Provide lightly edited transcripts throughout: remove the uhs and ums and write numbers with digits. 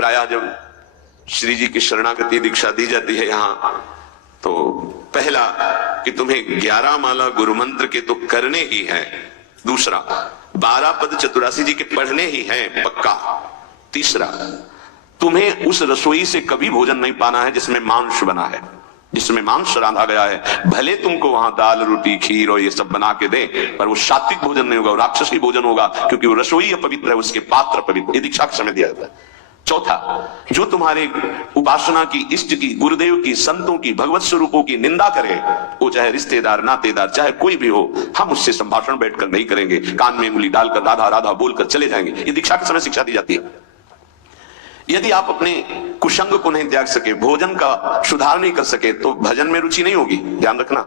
प्रायः जब श्री जी की शरणागति दीक्षा दी जाती है यहाँ, तो पहला कि तुम्हें 11 माला गुरु मंत्र के तो करने ही है, दूसरा 12 पद चतुरासी जी के पढ़ने ही है पक्का, तीसरा तुम्हें उस रसोई से कभी भोजन नहीं पाना है जिसमें मांस बना है, जिसमें मांस रांधा गया है। भले तुमको वहां दाल रोटी खीर और ये सब बना के दे, पर वो सात्विक भोजन नहीं होगा, वो राक्षसी भोजन होगा, क्योंकि वो रसोई अपवित्र है, उसके पात्र पवित्र। ये दीक्षा के समय दिया जाता है। चौथा, जो तुम्हारे उपासना की, इष्ट की, गुरुदेव की, संतों की, भगवत स्वरूपों की निंदा करे, वो चाहे रिश्तेदार नातेदार चाहे कोई भी हो, हम उससे संभाषण बैठकर नहीं करेंगे, कान में उंगली डालकर राधा राधा बोलकर चले जाएंगे। ये दीक्षा के समय शिक्षा दी जाती है। यदि आप अपने कुसंग को नहीं त्याग सके, भोजन का सुधार नहीं कर सके, तो भजन में रुचि नहीं होगी। ध्यान रखना,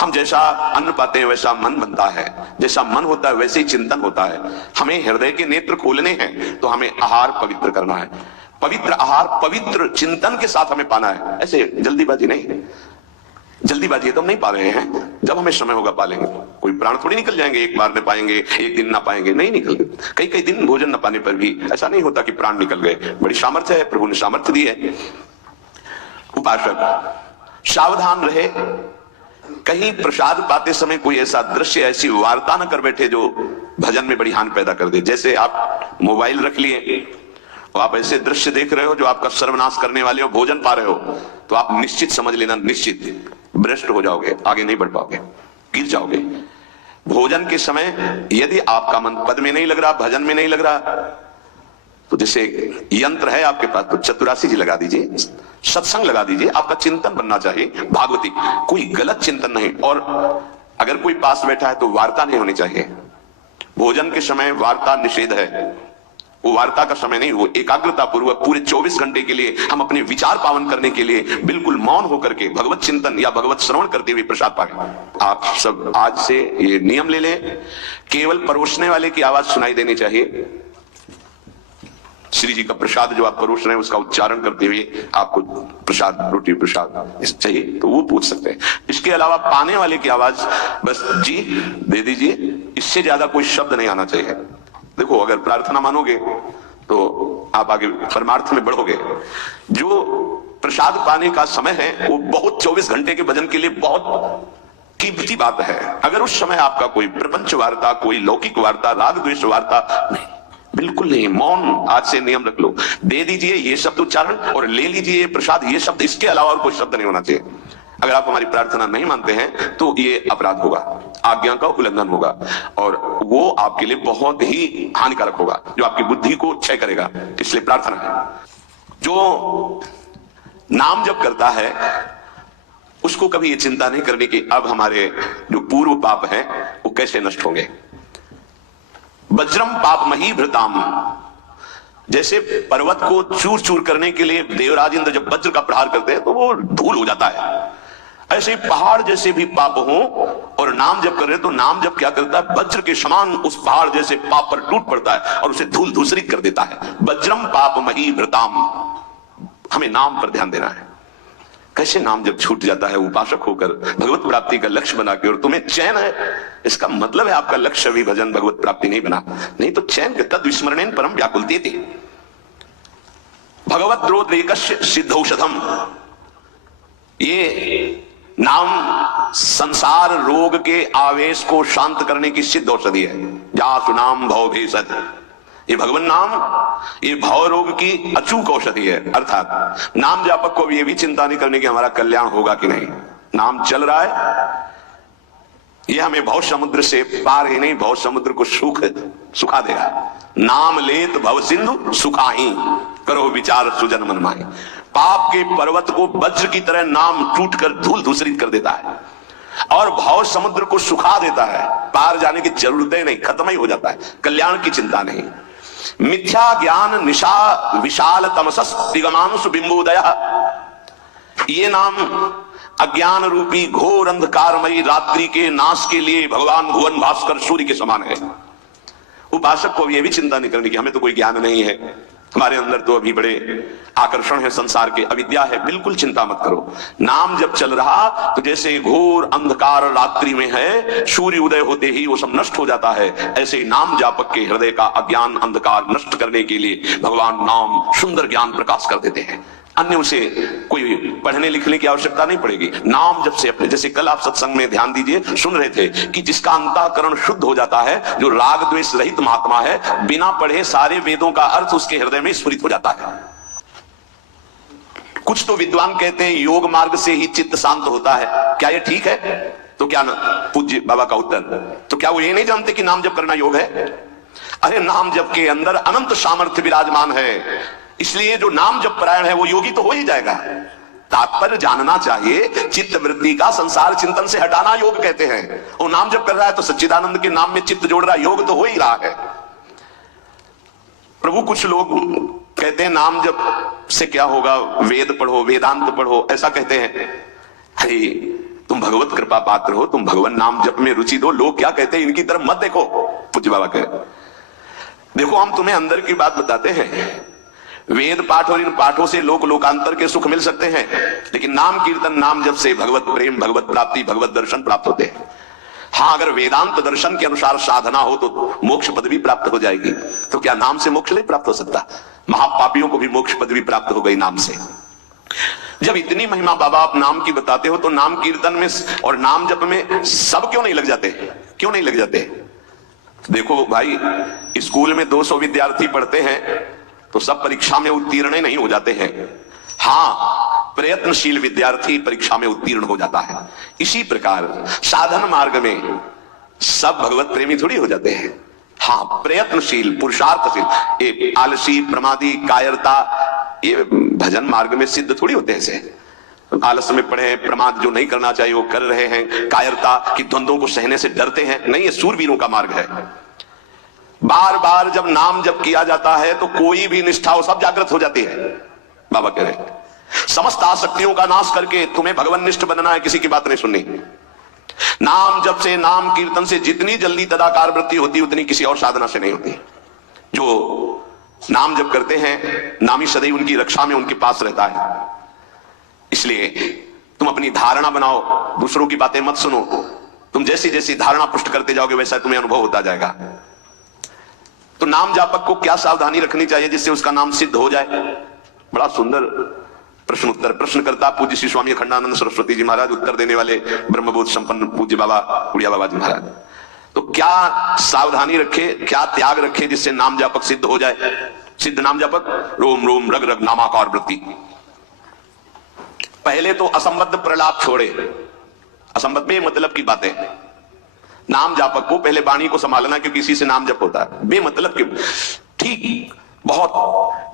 हम जैसा अन्न पाते हैं वैसा मन बनता है, जैसा मन होता है वैसे ही चिंतन होता है। हमें हृदय के नेत्र खोलने हैं तो हमें आहार पवित्र करना है, पवित्र आहार पवित्र चिंतन के साथ हमें पाना है। ऐसे जल्दीबाजी नहीं, जल्दीबाजी तो हम नहीं पा रहे हैं, जब हमें समय होगा पालेंगे। कोई प्राण थोड़ी निकल जाएंगे, एक बार में पाएंगे, एक दिन ना पाएंगे, नहीं निकल गए। कई कई दिन भोजन न पाने पर भी ऐसा नहीं होता कि प्राण निकल गए। बड़ी सामर्थ्य है, प्रभु ने सामर्थ्य दी है। उपासक सावधान रहे, कहीं प्रसाद पाते समय कोई ऐसा दृश्य, ऐसी वार्ता न कर बैठे जो भजन में बड़ी हानि पैदा कर दे। जैसे आप मोबाइल रख लिए और आप ऐसे दृश्य देख रहे हो जो आपका सर्वनाश करने वाले हो, भोजन पा रहे हो, तो आप निश्चित समझ लेना, निश्चित भ्रष्ट हो जाओगे, आगे नहीं बढ़ पाओगे, गिर जाओगे। भोजन के समय यदि आपका मन पद में नहीं लग रहा, भजन में नहीं लग रहा, तो जैसे यंत्र है आपके पास, तो चतुरासी जी लगा दीजिए, सत्संग लगा दीजिए। आपका चिंतन बनना चाहिए भागवती, कोई गलत चिंतन नहीं। और अगर कोई पास बैठा है तो वार्ता नहीं होनी चाहिए। भोजन के समय वार्ता निषेध है, वो वार्ता का समय नहीं, वो एकाग्रता पूर्वक पूरे 24 घंटे के लिए हम अपने विचार पावन करने के लिए बिल्कुल मौन होकर के भगवत चिंतन या भगवत श्रवण करते हुए प्रसाद पाएं। आप सब आज से ये नियम ले लें, केवल परोसने वाले की आवाज सुनाई देनी चाहिए। श्री जी का प्रसाद जो आप परोस रहे हैं उसका उच्चारण करते हुए आपको प्रसाद, रोटी प्रसाद चाहिए तो वो पूछ सकते हैं। इसके अलावा पाने वाले की आवाज बस जी दे दीजिए, इससे ज्यादा कोई शब्द नहीं आना चाहिए। देखो, अगर प्रार्थना मानोगे तो आप आगे परमार्थ में बढ़ोगे। जो प्रसाद पाने का समय है वो बहुत 24 घंटे के भजन के लिए बहुत कीमती बात है। अगर उस समय आपका कोई प्रपंच वार्ता, कोई लौकिक वार्ता, राग द्वेष वार्ता नहीं, बिल्कुल नहीं, मौन आज से नियम रख लो। दे दीजिए ये शब्द उच्चारण और ले लीजिए प्रसाद, ये शब्द, इसके अलावा और कोई शब्द नहीं होना चाहिए। अगर आप हमारी प्रार्थना नहीं मानते हैं तो ये अपराध होगा, आज्ञा का उल्लंघन होगा, और वो आपके लिए बहुत ही हानिकारक होगा, जो आपकी बुद्धि को क्षय करेगा। इसलिए प्रार्थना है। जो नाम जप करता है उसको कभी ये चिंता नहीं करनी कि अब हमारे जो पूर्व पाप हैं वो कैसे नष्ट होंगे। वज्रम पाप मही भृताम, जैसे पर्वत को चूर चूर करने के लिए देवराज इंद्र जब वज्र का प्रहार करते हैं तो वो धूल हो जाता है, ऐसे पहाड़ जैसे भी पाप हो और नाम जप कर रहे तो नाम जप क्या करता है, वज्र के समान उस पहाड़ जैसे पाप पर टूट पड़ता है और उसे धूल धूसरित कर देता है। वज्रम पाप मही भृताम, हमें नाम पर ध्यान देना है। कैसे नाम जब छूट जाता है उपासक होकर भगवत प्राप्ति का लक्ष्य बना के, और तुम्हें चैन है, इसका मतलब है आपका लक्ष्य भी भजन भगवत प्राप्ति नहीं बना, नहीं तो चैन के तद विस्मरणेन परम व्याकुलते थे। भगवत द्रोद्रेकस्य सिद्धौषधम, ये नाम संसार रोग के आवेश को शांत करने की सिद्ध औषधि है। जासु नाम भव भेषज, ये भगवान नाम ये भव रोग की अचूक औषधि है। अर्थात नाम जापक को ये भी चिंता नहीं करने की हमारा कल्याण होगा कि नहीं, नाम चल रहा है, ये हमें भव समुद्र से पार ही नहीं भव समुद्र को सुखा देगा। नाम लेत भव सिंधु सुखाही, करो विचार सुजन मन माही। पाप के पर्वत को वज्र की तरह नाम टूटकर धूल धूसरित कर देता है और भव समुद्र को सुखा देता है। पार जाने की जरूरत ही नहीं, खत्म ही हो जाता है, कल्याण की चिंता नहीं। मिथ्या ज्ञान निशा विशाल तमसस दिगमानुष बिंबोदय, ये नाम अज्ञान रूपी घोर अंधकारमयी रात्रि के नाश के लिए भगवान भुवन भास्कर सूर्य के समान है। उपासक को यह भी चिंता नहीं करनी कि हमें तो कोई ज्ञान नहीं है, हमारे अंदर तो अभी बड़े आकर्षण है संसार के, अविद्या है, बिल्कुल चिंता मत करो। नाम जब चल रहा तो जैसे घोर अंधकार रात्रि में है, सूर्य उदय होते ही वो सब नष्ट हो जाता है, ऐसे ही नाम जापक के हृदय का अज्ञान अंधकार नष्ट करने के लिए भगवान नाम सुंदर ज्ञान प्रकाश कर देते हैं। अन्य उसे कोई पढ़ने लिखने की आवश्यकता नहीं पड़ेगी। नाम जब से अपने, जैसे कल आप सत्संग में ध्यान दीजिए, सुन रहे थे कि जिसका अंतःकरण शुद्ध हो जाता है, जो राग द्वेष रहित महात्मा है, बिना पढ़े सारे वेदों का अर्थ उसके हृदय में स्फुरित हो जाता है। कुछ तो विद्वान कहते हैं योग मार्ग से ही चित्त शांत होता है। क्या ये ठीक है? तो क्या न, पूज्य बाबा का उत्तर, तो क्या वो ये नहीं जानते कि नाम जप करना योग है? अरे नाम जप के अंदर अनंत सामर्थ्य विराजमान है, इसलिए जो नाम जप परायण है वो योगी तो हो ही जाएगा। तात्पर्य जानना चाहिए, चित्त वृत्ति का संसार चिंतन से हटाना योग कहते हैं। वो नाम जप कर रहा है तो सच्चिदानंद के नाम में चित्त जोड़ रहा है, योग तो हो ही रहा है। प्रभु कुछ लोग कहते हैं नाम जप से क्या होगा, वेद पढ़ो, वेदांत पढ़ो, ऐसा कहते हैं। अरे तुम भगवत कृपा पात्र हो, तुम भगवान नाम जप में रुचि दो। लोग क्या कहते हैं इनकी तरफ मत देखो। पूज्य बाबा कहे, देखो हम तुम्हें अंदर की बात बताते हैं। वेद पाठ और इन पाठों से लोक लोकांतर के सुख मिल सकते हैं, लेकिन नाम कीर्तन नाम जप से भगवत प्रेम, भगवत प्राप्ति, भगवत दर्शन प्राप्त होते हैं। हाँ, अगर वेदांत दर्शन के अनुसार साधना हो तो मोक्ष पदवी प्राप्त हो जाएगी। तो क्या नाम से मोक्ष नहीं प्राप्त हो सकता? महापापियों को भी मोक्ष पदवी प्राप्त हो गई नाम से। जब इतनी महिमा बाबा आप नाम की बताते हो, तो नाम कीर्तन में और नाम जप में सब क्यों नहीं लग जाते? क्यों नहीं लग जाते? देखो भाई, स्कूल में 200 विद्यार्थी पढ़ते हैं तो सब परीक्षा में उत्तीर्ण नहीं हो जाते हैं। हाँ, प्रयत्नशील विद्यार्थी परीक्षा में उत्तीर्ण हो जाता है। इसी प्रकार साधन मार्ग में सब भगवत प्रेमी थोड़ी हो जाते हैं। हाँ, प्रयत्नशील, पुरुषार्थशील, एक आलसी, प्रमादी, कायरता, ये भजन मार्ग में सिद्ध थोड़ी होते हैं। ऐसे आलस में पड़े हैं, प्रमाद जो नहीं करना चाहिए वो कर रहे हैं, कायरता की द्वंद्वों को सहने से डरते हैं, नहीं, ये सूरवीरों का मार्ग है। बार बार जब नाम जब किया जाता है तो कोई भी निष्ठा हो सब जागृत हो जाती है। बाबा कह रहे हैं समस्त आसक्तियों का नाश करके तुम्हें भगवान निष्ठ बनना है, किसी की बात नहीं सुननी। नाम जब से, नाम कीर्तन से जितनी जल्दी तदाकार वृत्ति होती उतनी किसी और साधना से नहीं होती। जो नाम जब करते हैं, नामी सदैव उनकी रक्षा में उनके पास रहता है। इसलिए तुम अपनी धारणा बनाओ, दूसरों की बातें मत सुनो। तुम जैसी जैसी धारणा पुष्ट करते जाओगे वैसा तुम्हें अनुभव होता जाएगा। तो नाम जापक को क्या सावधानी रखनी चाहिए जिससे उसका नाम सिद्ध हो जाए? बड़ा सुंदर प्रश्न उत्तर प्रश्न करता पूज्य श्री स्वामी अखंडानंद सरस्वती जी महाराज, उत्तर देने वाले ब्रह्मबोध संपन्न पूज्य बाबा उड़िया बाबा जी महाराज। तो क्या सावधानी रखे, क्या त्याग रखे जिससे नाम जापक सिद्ध हो जाए? सिद्ध नाम जापक रोम रोम रग रग नामाकार वृत्ति। पहले तो असंबद्ध प्रलाप छोड़े, असंबद्ध बेमतलब की बातें। नाम जापक को पहले वाणी को संभालना, क्योंकि इसी से नाम जप होता है। बेमतलब के, ठीक, बहुत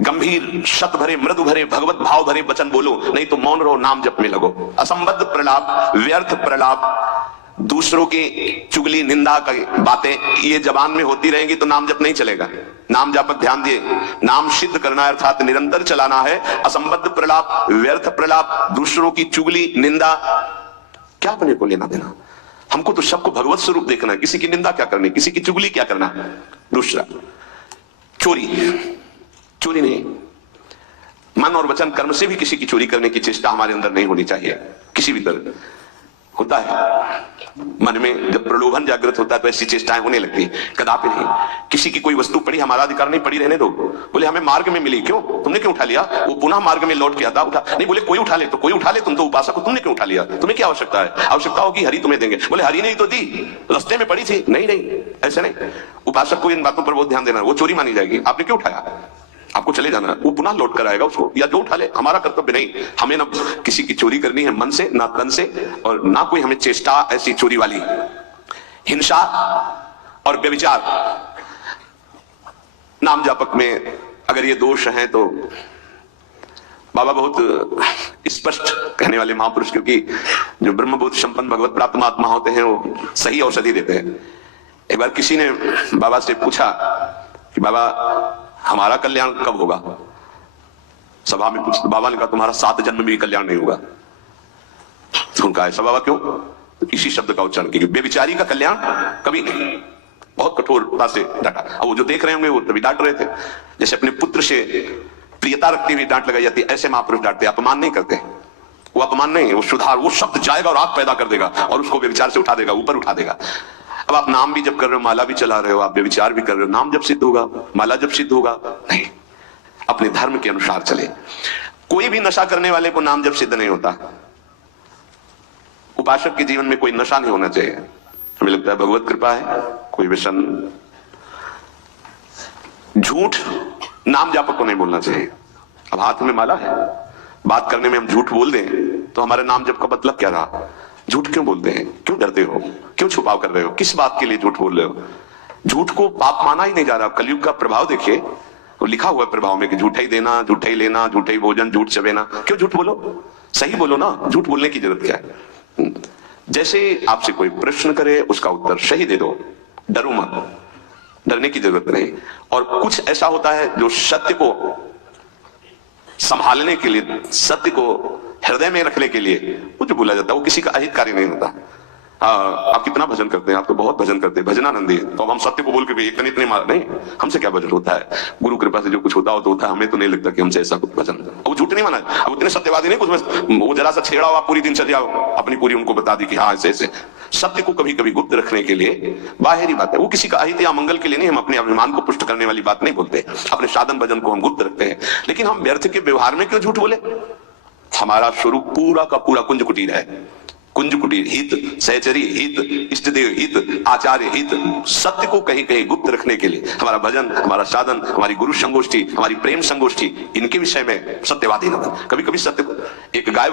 गंभीर, शत भरे, मृदु भरे, भगवत भाव भरे वचन बोलो, नहीं तो मौन रहो, नाम जप में लगो। असंबद्ध प्रलाप, व्यर्थ प्रलाप, दूसरों की चुगली, निंदा की बातें ये जबान में होती रहेंगी तो नाम जप नहीं चलेगा। नाम जापक ध्यान दिए, नाम सिद्ध करना है अर्थात निरंतर चलाना है। असंबद्ध प्रलाप, व्यर्थ प्रलाप, दूसरों की चुगली, निंदा, क्या अपने को लेना देना? हमको तो सबको भगवत स्वरूप देखना है, किसी की निंदा क्या करनी, किसी की चुगली क्या करना। दूसरा, चोरी, चोरी नहीं, मन और वचन कर्म से भी किसी की चोरी करने की चेष्टा हमारे अंदर नहीं होनी चाहिए। किसी भी तरह होता है मन में जब प्रलोभन जागृत होता है तो ऐसी चेष्टाएं होने लगती है, कदापि नहीं। किसी की कोई वस्तु पड़ी, हमारा अधिकार नहीं, पड़ी रहने दो। बोले हमें मार्ग में मिली, क्यों, तुमने क्यों उठा लिया? वो पुनः मार्ग में लौट के आता, उठा नहीं। बोले कोई उठा ले, तो कोई उठा ले, तुम तो उपासक हो, तुमने क्यों उठा लिया? तुम्हें क्या आवश्यकता है? आवश्यकता होगी हरि तुम्हें देंगे। बोले हरि नहीं तो दी, रास्ते में पड़ी थी। नहीं नहीं, ऐसे नहीं। उपासक को इन बातों पर बहुत ध्यान देना, वो चोरी मानी जाएगी। आपने क्यों उठाया? आपको चले जाना, वो पुनः लौट कर आएगा उसको, या जो उठा ले। हमारा कर्तव्य नहीं, हमें ना किसी की चोरी करनी है मन से, ना तन से, और ना कोई हमें चेष्टा ऐसी चोरी वाली। हिंसा और व्यभिचार, नाम जापक में अगर ये दोष हैं तो बाबा बहुत स्पष्ट कहने वाले महापुरुष, क्योंकि जो ब्रह्मबोध संपन्न भगवत प्राप्त महात्मा होते हैं वो सही औषधि देते हैं। एक बार किसी ने बाबा से पूछा कि बाबा हमारा कल्याण कब होगा? सभा में पूछ, बाबा ने कहा तुम्हारा 7 जन्म में भी कल्याण नहीं होगा। तो उनका ऐसा बाबा क्यों? तो इसी शब्द का उच्चारण कीजिए, बेविचारी का कल्याण कभी नहीं। बहुत कठोरता से डांटा। अब वो जो देख रहे होंगे वो तभी डांट रहे थे, जैसे अपने पुत्र से प्रियता रखती हुई डांट लगाई जाती है, ऐसे महापुरुष डांटते, अपमान नहीं करते। वो अपमान नहीं, वो सुधार, वो शब्द जाएगा और आग पैदा कर देगा और उसको व्यभिचार से उठा देगा, ऊपर उठा देगा। अब आप नाम भी जब कर रहे हो, माला भी चला रहे हो, आप व्यभिचार भी कर रहे हो, नाम जब सिद्ध होगा, माला जब सिद्ध होगा, नहीं, अपने धर्म के अनुसार चले। कोई भी नशा करने वाले को नाम जब सिद्ध नहीं होता। उपासक के जीवन में कोई नशा नहीं होना चाहिए। हमें लगता है भगवत कृपा है, कोई व्यसन, झूठ नाम जापक को नहीं बोलना चाहिए। अब हाथ में माला है, बात करने में हम झूठ बोल दें तो हमारे नाम जप का मतलब क्या रहा? झूठ क्यों बोलते हैं? क्यों डरते हो? क्यों छुपाव कर रहे हो? किस बात के लिए झूठ बोल रहे हो? झूठ को पाप माना ही नहीं जा रहा। कलयुग का प्रभाव देखिए, वो लिखा हुआ है प्रभाव में कि झूठा ही देना, झूठा ही लेना, झूठा ही भोजन, झूठ चबेना। क्यों झूठ बोलो? सही बोलो ना, झूठ बोलने की जरूरत क्या है? जैसे आपसे कोई प्रश्न करे उसका उत्तर सही दे दो, डरो मत, डरने की जरूरत नहीं। और कुछ ऐसा होता है जो सत्य को संभालने के लिए, सत्य को हृदय में रखने के लिए वो जो बोला जाता है वो किसी का अहितकारी नहीं होता। आप कितना भजन करते हैं? आप तो बहुत भजन करते हैं, भजनानंदी है। तो हम सत्य को बोल के एक इतने मार नहीं, हमसे क्या भजन होता है? गुरु कृपा से जो कुछ होता हो तो होता है, हमें तो नहीं लगता कि हमसे ऐसा कुछ भजन। वो झूठ नहीं माना, अब उतने सत्यवादी नहीं, कुछ वो जरा सा छेड़ा हुआ पूरी दिनचर्या अपनी पूरी उनको बता दी कि हाँ ऐसे ऐसे। सत्य को कभी कभी गुप्त रखने के लिए बाहरी बात है, वो किसी का अहित या मंगल के लिए नहीं। हम अपने अभिमान को पुष्ट करने वाली बात नहीं बोलते, अपने साधन भजन को हम गुप्त रखते हैं। लेकिन हम व्यर्थ के व्यवहार में क्यों झूठ बोले? हमारा स्वरूप पूरा का पूरा कुंज कुटीर है। कुंज कुटीर हित, सहचरी हित, इष्ट देव हित, आचार्य हित, सत्य को कहीं कहीं गुप्त रखने के लिए हमारा भजन, हमारा साधन, हमारी गुरु संगोष्ठी, हमारी प्रेम संगोष्ठी, इनके विषय में सत्यवादी न बन। कभी कभी सत्य को, एक गाय